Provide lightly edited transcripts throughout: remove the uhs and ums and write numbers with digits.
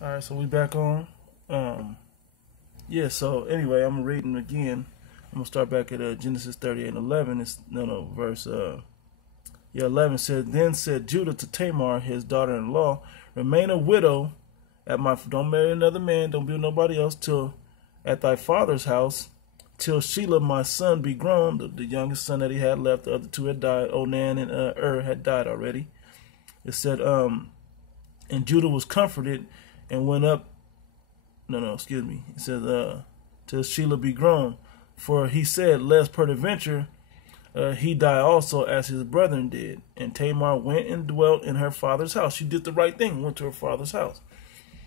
All right, so we back on. Yeah. So anyway, I'm reading again. I'm gonna start back at Genesis 38 and 11. It's no verse 11 said. Then said Judah to Tamar, his daughter-in-law, remain a widow at my. Don't marry another man. Don't be with nobody else till at thy father's house, till Shelah my son be grown. The youngest son that he had left. The other two had died. Onan and had died already. It said and Judah was comforted and went up. Excuse me. It says, till Shelah be grown. For he said, lest peradventure he die also as his brethren did. And Tamar went and dwelt in her father's house. She did the right thing, went to her father's house.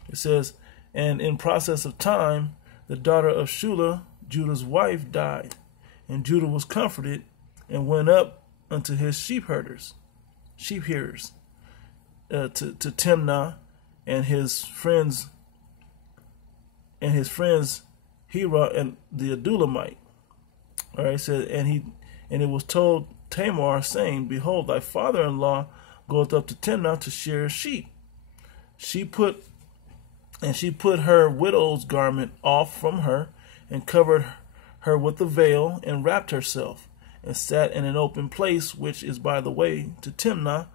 It says, and in process of time, the daughter of Shelah, Judah's wife, died. And Judah was comforted and went up unto his sheep hearers, to Timnah and his friends Hira and the Adulamite. All right, it says, and it was told Tamar, saying, behold, thy father-in-law goeth up to Timnah to shear sheep. She put her widow's garment off from her, and covered her with the veil, and wrapped herself, and sat in an open place which is by the way to Timnah,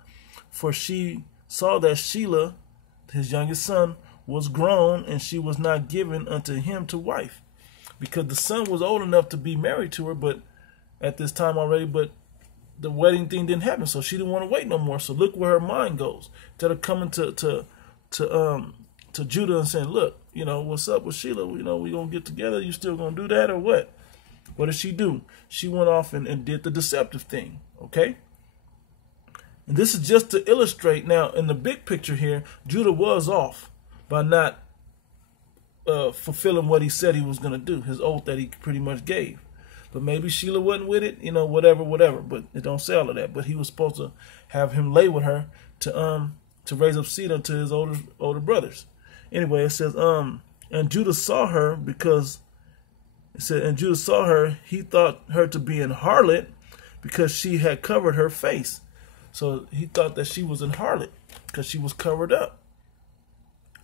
for she saw that Shelah, his youngest son, was grown, and she was not given unto him to wife, because the son was old enough to be married to her, but at this time already, but the wedding thing didn't happen, so she didn't want to wait no more. So look where her mind goes. Instead of coming to Judah and saying, look, what's up with Shelah? We gonna get together. You still gonna do that or what? What did she do? She went off and did the deceptive thing. Okay. And this is just to illustrate. Now, in the big picture here, Judah was off by not fulfilling what he said he was going to do, his oath that he pretty much gave. But maybe Shelah wasn't with it, whatever. But it don't say all of that. But he was supposed to have him lay with her to raise up seed unto his older brothers. Anyway, it says, and Judah saw her because it said, and Judah saw her, he thought her to be an harlot because she had covered her face. So he thought that she was an harlot because she was covered up.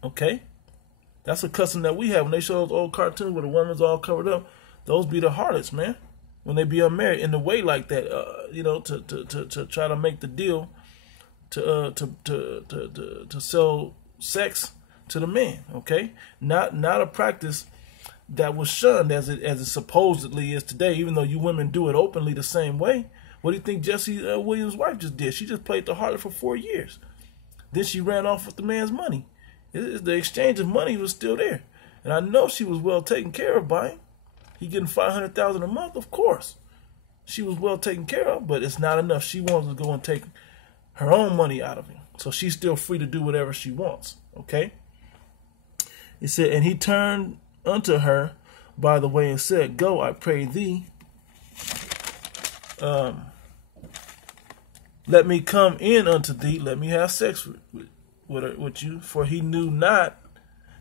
Okay? That's a custom that we have. When they show those old cartoons where the woman's all covered up, those be the harlots, man. When they be unmarried in the way like that, to try to make the deal to sell sex to the man. Okay? Not a practice that was shunned as it supposedly is today, even though you women do it openly the same way. What do you think Jesse Williams' wife just did? She just played the harlot for 4 years. Then she ran off with the man's money. The exchange of money was still there. And I know she was well taken care of by him. He getting $500,000 a month, of course. She was well taken care of, but it's not enough. She wants to go and take her own money out of him. So she's still free to do whatever she wants. Okay? It said, and he turned unto her by the way and said, go, I pray thee, let me come in unto thee, let me have sex with you, for he knew not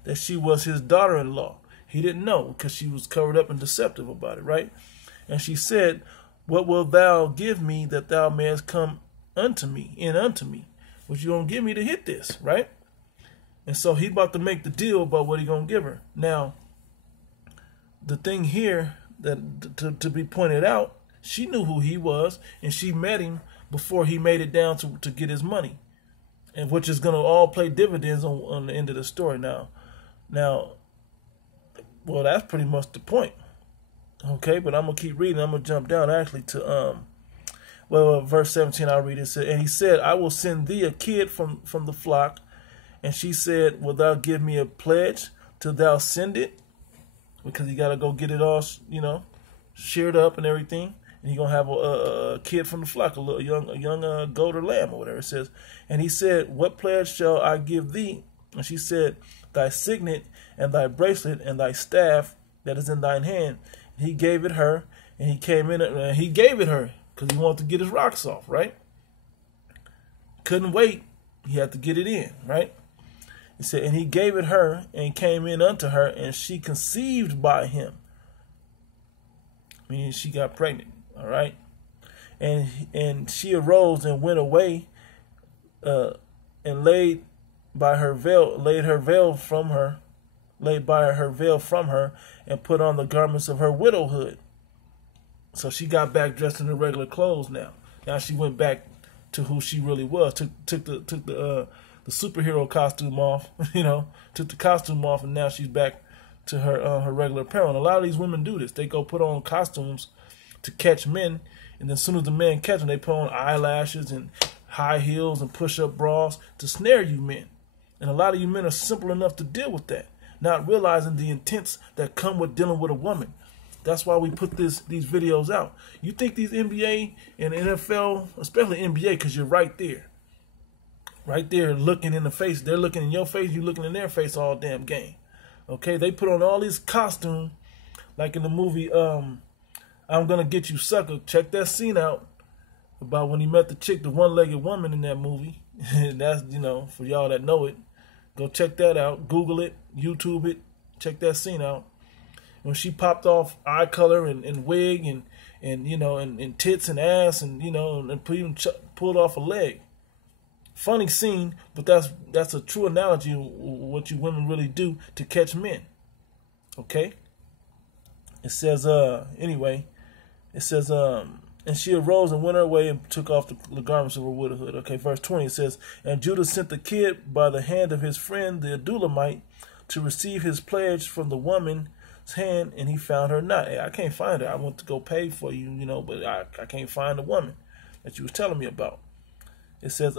that she was his daughter-in-law. He didn't know because she was covered up and deceptive about it, right? And she said, what wilt thou give me that thou mayest come unto me, What you gonna give me to hit this, right? And so he about to make the deal about what he gonna give her. Now, the thing here that to be pointed out, she knew who he was, and she met him before he made it down to get his money, and which is going to all play dividends on the end of the story. Now, well, that's pretty much the point. Okay, but I'm gonna keep reading. I'm gonna jump down actually to verse 17. I'll read it. It said, and he said, I will send thee a kid from the flock. And she said, wilt thou give me a pledge till thou send it? Because you got to go get it all, sheared up and everything. And you're going to have a kid from the flock, a young goat or lamb or whatever it says. And he said, what pledge shall I give thee? And she said, thy signet and thy bracelet and thy staff that is in thine hand. And he gave it her, and he came in and he gave it her because he wanted to get his rocks off, right? Couldn't wait. He had to get it in, right? He said, and he gave it her and came in unto her, and she conceived by him. Meaning she got pregnant, all right? And she arose and went away and laid by her veil, laid her veil from her, laid by her veil from her, and put on the garments of her widowhood. So she got back dressed in her regular clothes now. Now she went back to who she really was. Took the superhero costume off, took the costume off, and now she's back to her regular apparel. And a lot of these women do this. They go put on costumes to catch men, and then as soon as the men catch them, they put on eyelashes and high heels and push-up bras to snare you men. And a lot of you men are simple enough to deal with that, not realizing the intents that come with dealing with a woman. That's why we put these videos out. You think these NBA and NFL, especially NBA, because you're right there looking in the face. They're looking in your face, you looking in their face all damn game. Okay, they put on all these costumes, like in the movie I'm Gonna Get You Sucker. Check that scene out about when he met the chick, the one-legged woman in that movie. That's, for y'all that know it, go check that out. Google it, YouTube it, check that scene out. When she popped off eye color and wig and tits and ass and even pulled off a leg. Funny scene, but that's a true analogy of what you women really do to catch men. Okay? It says, anyway, it says, and she arose and went her way and took off the garments of her widowhood. Okay, verse 20, it says, and Judah sent the kid by the hand of his friend, the Adulamite, to receive his pledge from the woman's hand, and he found her not. Hey, I can't find her. I went to go pay for you, but I can't find the woman that you was telling me about. It says,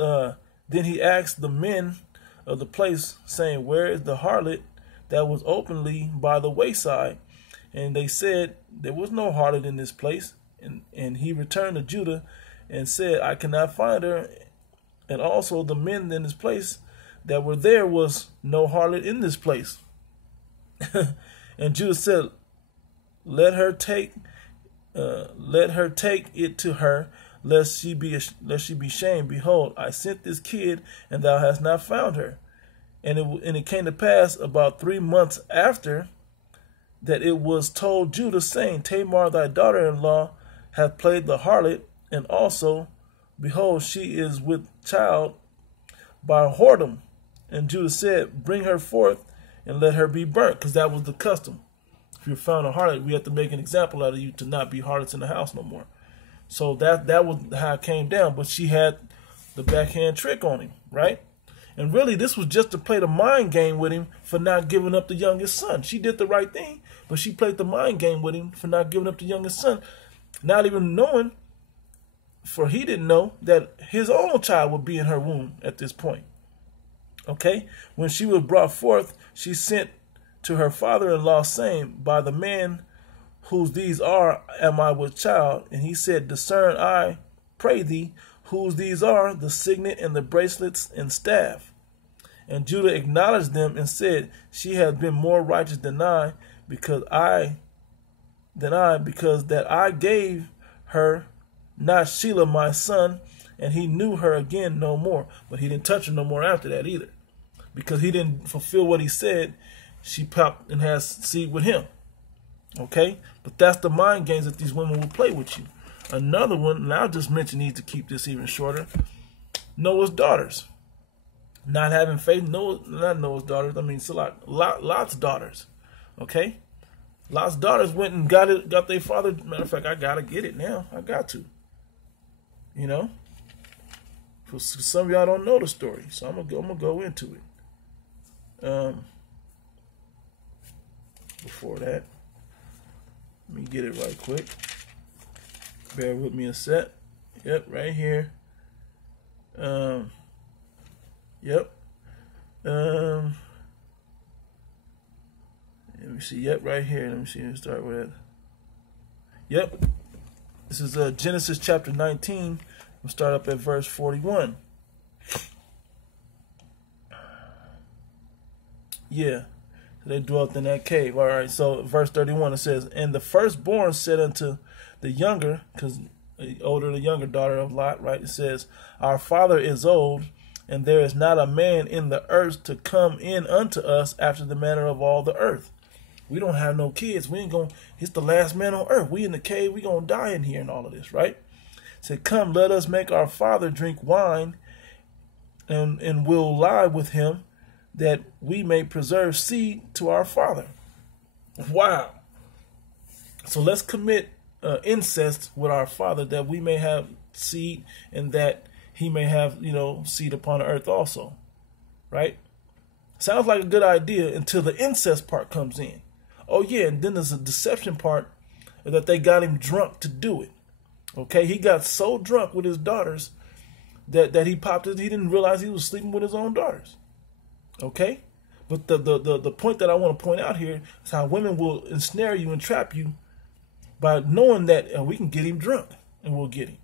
then he asked the men of the place, saying, where is the harlot that was openly by the wayside? And they said, there was no harlot in this place. And he returned to Judah and said, I cannot find her. And also the men in this place that were there was no harlot in this place. And Judah said, let her take it to her, lest she be shamed. Behold, I sent this kid, and thou hast not found her. And it came to pass about 3 months after that it was told Judah, saying, Tamar thy daughter-in-law hath played the harlot, and also, behold, she is with child by whoredom. And Judah said, bring her forth, and let her be burnt, because that was the custom. If you found a harlot, we have to make an example out of you to not be harlots in the house no more. So that was how it came down. But she had the backhand trick on him, right? And really, this was just to play the mind game with him for not giving up the youngest son. She did the right thing, but she played the mind game with him for not giving up the youngest son, not even knowing, for he didn't know, that his own child would be in her womb at this point. Okay? When she was brought forth, she sent to her father-in-law, saying, by the man whose these are, am I with child? And he said, discern, I pray thee, whose these are, the signet and the bracelets and staff. And Judah acknowledged them and said, she hath been more righteous than I, because that I gave her not Shelah my son, and he knew her again no more. But he didn't touch her no more after that either, because he didn't fulfill what he said. She popped and has seed with him. Okay? But that's the mind games that these women will play with you. Another one, and I'll just mention these to keep this even shorter, Noah's daughters. Not having faith, not Noah's daughters, Lot's daughters. Okay? Lot's daughters went and got their father. Matter of fact, I gotta get it now. I got to. For some of y'all don't know the story, so I'm gonna go into it. Before that, let me get it right quick. Bear with me a sec. Yep, right here. Yep. Let me see. Yep, right here. Let me see. Let's start with it. Yep. This is Genesis chapter 19. We'll start up at verse 41. Yeah. So they dwelt in that cave. All right. So verse 31, it says, and the firstborn said unto the younger, because the younger daughter of Lot, right? It says, our father is old, and there is not a man in the earth to come in unto us after the manner of all the earth. We don't have no kids. We ain't going, he's the last man on earth. We in the cave, we going to die in here and all of this, right? It said, come, let us make our father drink wine and will lie with him, that we may preserve seed to our father. Wow. So let's commit incest with our father, that we may have seed, and that he may have, seed upon the earth also. Right? Sounds like a good idea until the incest part comes in. Oh yeah, and then there's a deception part, that they got him drunk to do it. Okay, he got so drunk with his daughters that he popped it. He didn't realize he was sleeping with his own daughters. Okay, but the point that I want to point out here is how women will ensnare you and trap you by knowing that we can get him drunk, and we'll get him.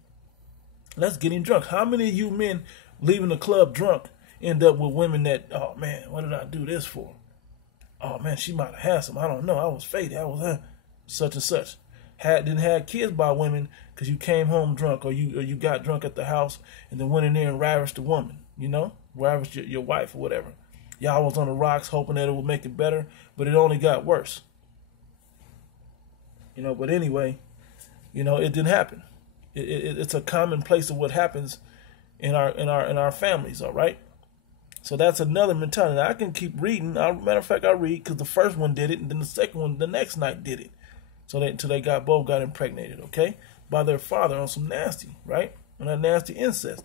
Let's get him drunk. How many of you men leaving the club drunk end up with women that, oh man, what did I do this for? Oh man, she might have had some. I don't know. I was faded. I was such and such. Didn't have kids by women because you came home drunk, or you got drunk at the house and then went in there and ravished the woman. Ravished your wife or whatever. Y'all was on the rocks hoping that it would make it better, but it only got worse. But anyway, it didn't happen. It's a commonplace of what happens in our families. All right. So that's another mentality. Now, I can keep reading. Matter of fact, I read because the first one did it, and then the second one the next night did it. So until they both got impregnated, okay, by their father on some nasty, right? On that nasty incest.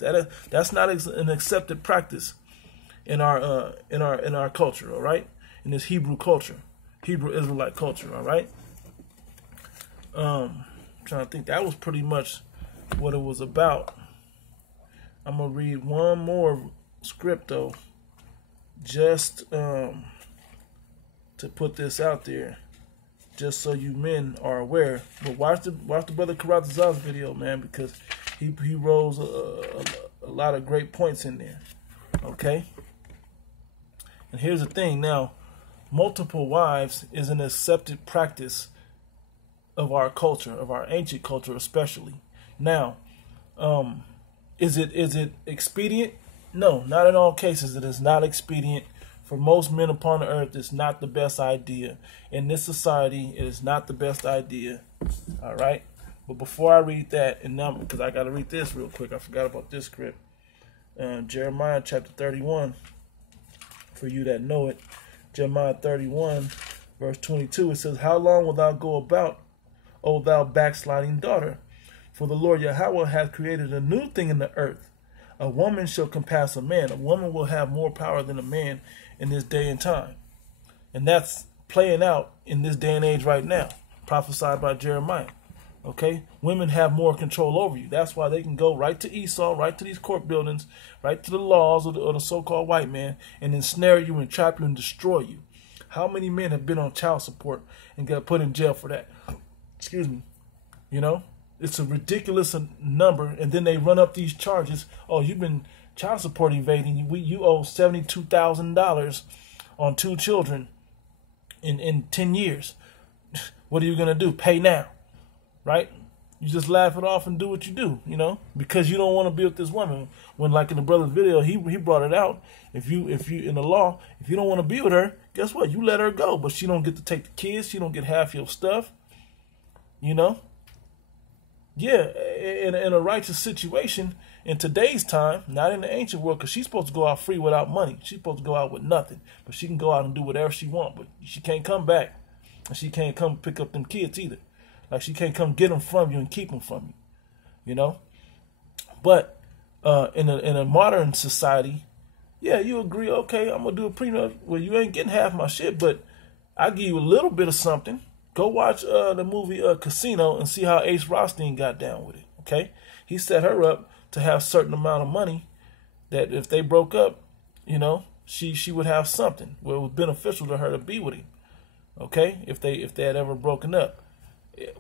That's not an accepted practice in our culture, all right? In this Hebrew culture, Hebrew Israelite culture, all right? Trying to think. That was pretty much what it was about. I'm gonna read one more script though, just to put this out there, just so you men are aware. But watch the brother Karatazar's video, man, because he rolls a lot of great points in there. Okay. And here's the thing now, multiple wives is an accepted practice of our culture, of our ancient culture especially. Now, is it expedient? No, not in all cases. It is not expedient. For most men upon the earth, it's not the best idea. In this society, it is not the best idea. All right? But before I read that, and now, because I got to read this real quick, I forgot about this script. Jeremiah chapter 31, for you that know it. Jeremiah 31, verse 22, it says, "How long wilt thou go about, O thou backsliding daughter? For the Lord Yahweh hath created a new thing in the earth. A woman shall compass a man." A woman will have more power than a man in this day and time. And that's playing out in this day and age right now, prophesied by Jeremiah. Okay? Women have more control over you. That's why they can go right to Esau, right to these court buildings, right to the laws of the so-called white man, and ensnare you and trap you and destroy you. How many men have been on child support and got put in jail for that? Excuse me. It's a ridiculous number, and then they run up these charges. Oh, you've been child support evading. You owe $72,000 on 2 children in 10 years. What are you going to do? Pay now, right? You just laugh it off and do what you do, because you don't want to be with this woman. When, like in the brother's video, he brought it out. If you in the law, if you don't want to be with her, guess what? You let her go, but she don't get to take the kids. She don't get half your stuff, Yeah, in a righteous situation in today's time, not in the ancient world, because she's supposed to go out free without money. She's supposed to go out with nothing, but she can go out and do whatever she wants. But she can't come back, and she can't come pick up them kids either. Like she can't come get them from you and keep them from you. But in a modern society, yeah, you agree. Okay, I'm gonna do a prenup. Well, you ain't getting half my shit, but I give you a little bit of something. Go watch the movie Casino and see how Ace Rothstein got down with it, okay? He set her up to have a certain amount of money that if they broke up, she would have something where it was beneficial to her to be with him, okay? If they had ever broken up.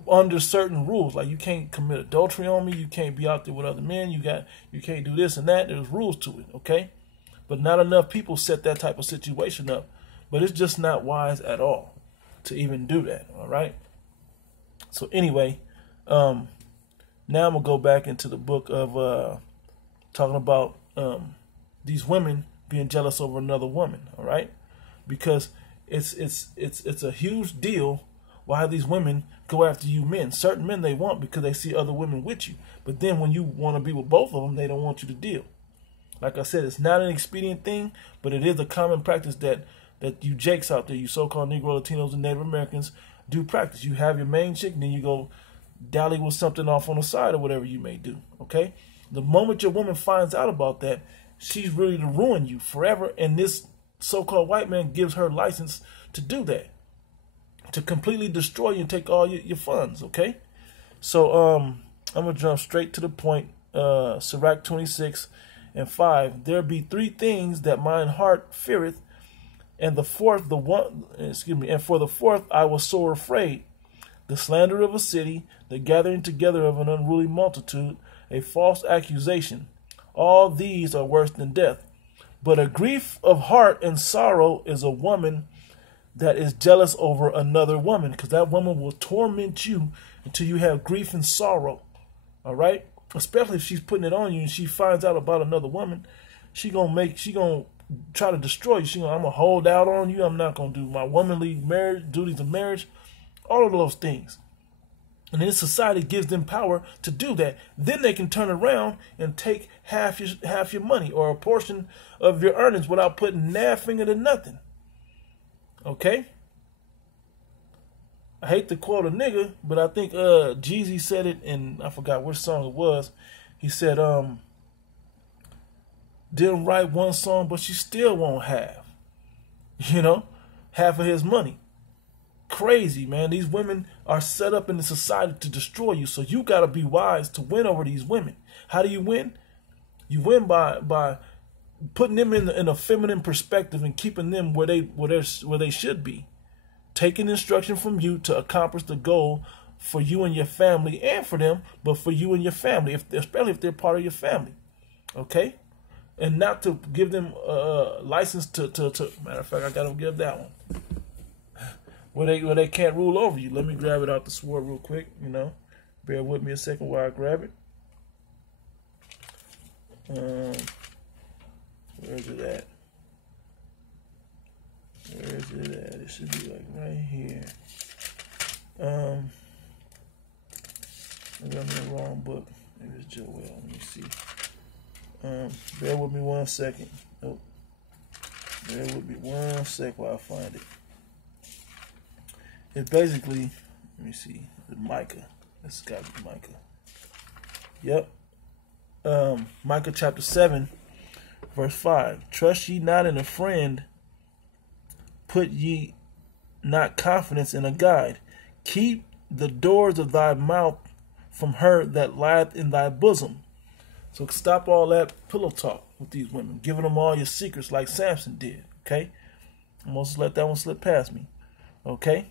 Under certain rules, like you can't commit adultery on me, you can't be out there with other men, you can't do this and that. There's rules to it, okay? But not enough people set that type of situation up. But it's just not wise at all to even do that, all right? So anyway, now I'm going to go back into the book of talking about these women being jealous over another woman, all right? Because it's a huge deal why these women go after you men. Certain men they want because they see other women with you. But then when you want to be with both of them, they don't want you to deal. Like I said, it's not an expedient thing, but it is a common practice that you jakes out there, you so-called Negro, Latinos, and Native Americans do practice. You have your main chick, and then you go dally with something off on the side or whatever you may do, okay? The moment your woman finds out about that, she's ready to ruin you forever, and this so-called white man gives her license to do that, to completely destroy you and take all your funds, okay? So I'm going to jump straight to the point. Sirach 26:5. There be three things that mine heart feareth, and the fourth, and for the fourth I was sore afraid. The slander of a city, the gathering together of an unruly multitude, a false accusation. All these are worse than death. But a grief of heart and sorrow is a woman that is jealous over another woman, because that woman will torment you until you have grief and sorrow. All right? Especially if she's putting it on you and she finds out about another woman, she gonna try to destroy you. I'm gonna hold out on you. I'm not gonna do my womanly marriage duties of marriage, all of those things. And this society gives them power to do that. Then they can turn around and take half your money or a portion of your earnings without putting that finger to nothing. Okay? I hate to quote a nigga, but I think Jeezy said it, and I forgot which song it was. He said, didn't write one song, but she still won't have, half of his money. Crazy, man. These women are set up in the society to destroy you, so you got to be wise to win over these women. How do you win? You win by putting them in a feminine perspective and keeping them where they should be. Taking instruction from you to accomplish the goal for you and your family, and for them, but for you and your family, especially if they're part of your family, okay? And not to give them license to matter of fact, I gotta give that one where they can't rule over you. Let me grab it out the sword real quick. Bear with me a second while I grab it. Where is it at? Where is it at? It should be like right here. Maybe I'm in the wrong book. Maybe it's Joel. Let me see. Bear with me one second. Nope. Bear with me one sec while I find it. It's basically, let me see, the Micah. It's got to be Micah. Yep. Micah chapter 7, verse 5. Trust ye not in a friend, put ye not confidence in a guide. Keep the doors of thy mouth from her that lieth in thy bosom. So stop all that pillow talk with these women, giving them all your secrets like Samson did, okay? Almost let that one slip past me, okay?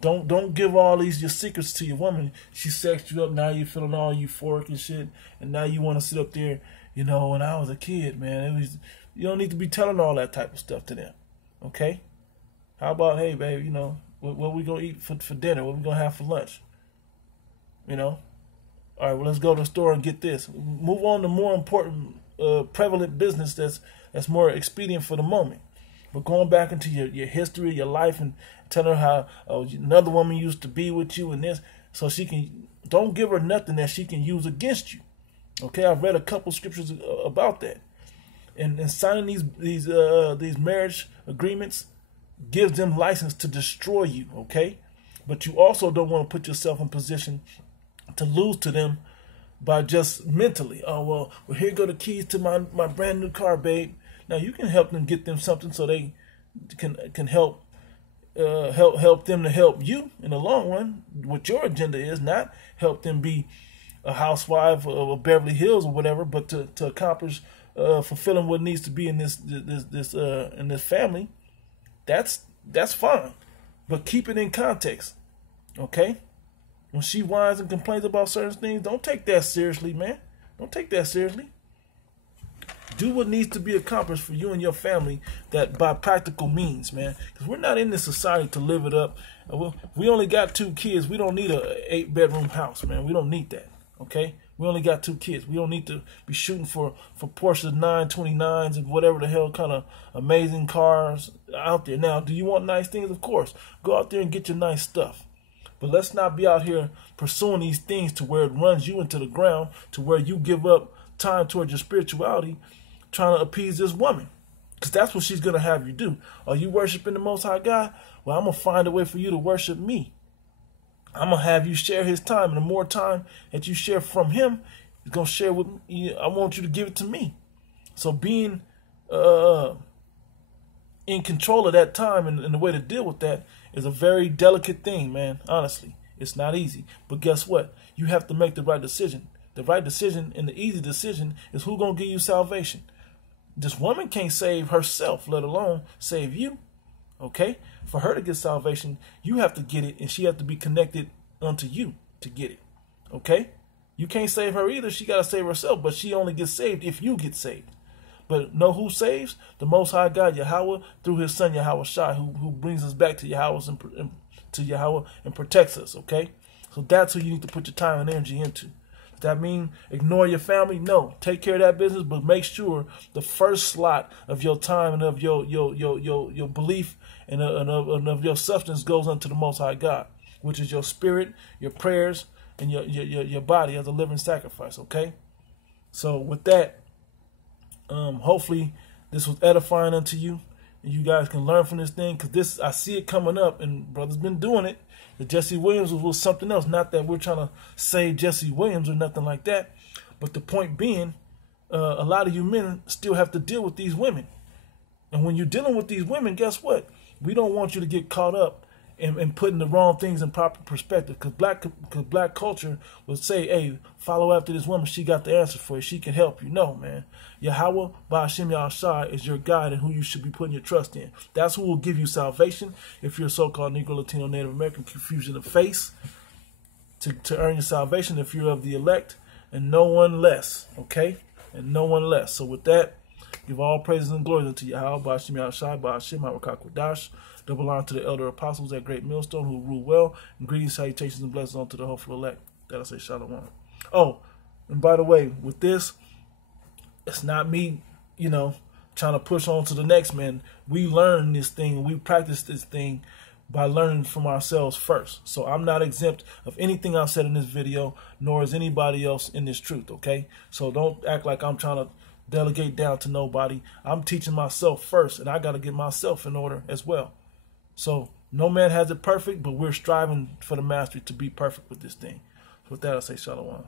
Don't give all your secrets to your woman. She sexed you up, now you're feeling all euphoric and shit, and now you want to sit up there, when I was a kid, man, you don't need to be telling all that type of stuff to them, okay? How about, hey, babe, what we gonna eat for dinner? What we gonna have for lunch? All right, well, let's go to the store and get this. Move on to more important, prevalent business that's more expedient for the moment. But going back into your history, your life, and telling her how another woman used to be with you and this, so don't give her nothing that she can use against you. Okay, I've read a couple scriptures about that. And signing these marriage agreements gives them license to destroy you, okay? But you also don't want to put yourself in position to lose to them by just mentally. Oh, well, here go the keys to my brand new car, babe. Now you can help them get them something so they can help them to help you in the long run. What your agenda is, not help them be a housewife of Beverly Hills or whatever, but to accomplish fulfilling what needs to be in this family. That's fine, but keep it in context, okay? When she whines and complains about certain things, don't take that seriously, man. Don't take that seriously. Do what needs to be accomplished for you and your family that by practical means, man. Because we're not in this society to live it up. We only got 2 kids. We don't need a 8-bedroom house, man. We don't need that, okay? We only got 2 kids. We don't need to be shooting for Porsche 929s and whatever the hell kind of amazing cars out there. Now, do you want nice things? Of course. Go out there and get your nice stuff. But let's not be out here pursuing these things to where it runs you into the ground, to where you give up time towards your spirituality trying to appease this woman. Because that's what she's going to have you do. Are you worshiping the Most High God? Well, I'm going to find a way for you to worship me. I'm going to have you share his time. And the more time that you share from him, he's going to share with me. I want you to give it to me. So being in control of that time and the way to deal with that is a very delicate thing, man. Honestly, it's not easy. But guess what? You have to make the right decision. The right decision and the easy decision is who's going to give you salvation. This woman can't save herself, let alone save you. Okay? For her to get salvation, you have to get it, and she have to be connected unto you to get it. Okay? You can't save her either. She got to save herself, but she only gets saved if you get saved. But know who saves? The Most High God, Yahweh, through his son, Yahweh Shai, who brings us back to Yahweh and protects us, okay? So that's who you need to put your time and energy into. Does that mean ignore your family? No. Take care of that business, but make sure the first slot of your time and of your belief and of your substance goes unto the Most High God, which is your spirit, your prayers, and your body as a living sacrifice, okay? So with that, hopefully this was edifying unto you, and you guys can learn from this thing, because this, I see it coming up, and brothers been doing it. The Jesse Williams was something else. Not that we're trying to save Jesse Williams or nothing like that, but the point being, a lot of you men still have to deal with these women. And when you're dealing with these women, guess what? We don't want you to get caught up in putting the wrong things in proper perspective, because black culture will say, hey, follow after this woman. She got the answer for you. She can help you. No, man. Yahweh, Ba'ashem Yahushua, is your guide and who you should be putting your trust in. That's who will give you salvation if you're a so-called Negro, Latino, Native American, confusion of face, to earn your salvation if you're of the elect, and no one less, okay? And no one less. So with that, give all praises and glory unto Yahweh, Ba'ashem Yahushua, Ba'ashem Harakak. Double honor to the elder apostles at Great Millstone who rule well, and greetings, salutations, and blessings unto the hopeful elect. That I say shalom. Oh, and by the way, with this, it's not me, trying to push on to the next man. We learn this thing, and we practice this thing by learning from ourselves first. So I'm not exempt of anything I've said in this video, nor is anybody else in this truth, okay? So don't act like I'm trying to delegate down to nobody. I'm teaching myself first, and I got to get myself in order as well. So no man has it perfect, but we're striving for the mastery to be perfect with this thing. With that, I say shalom.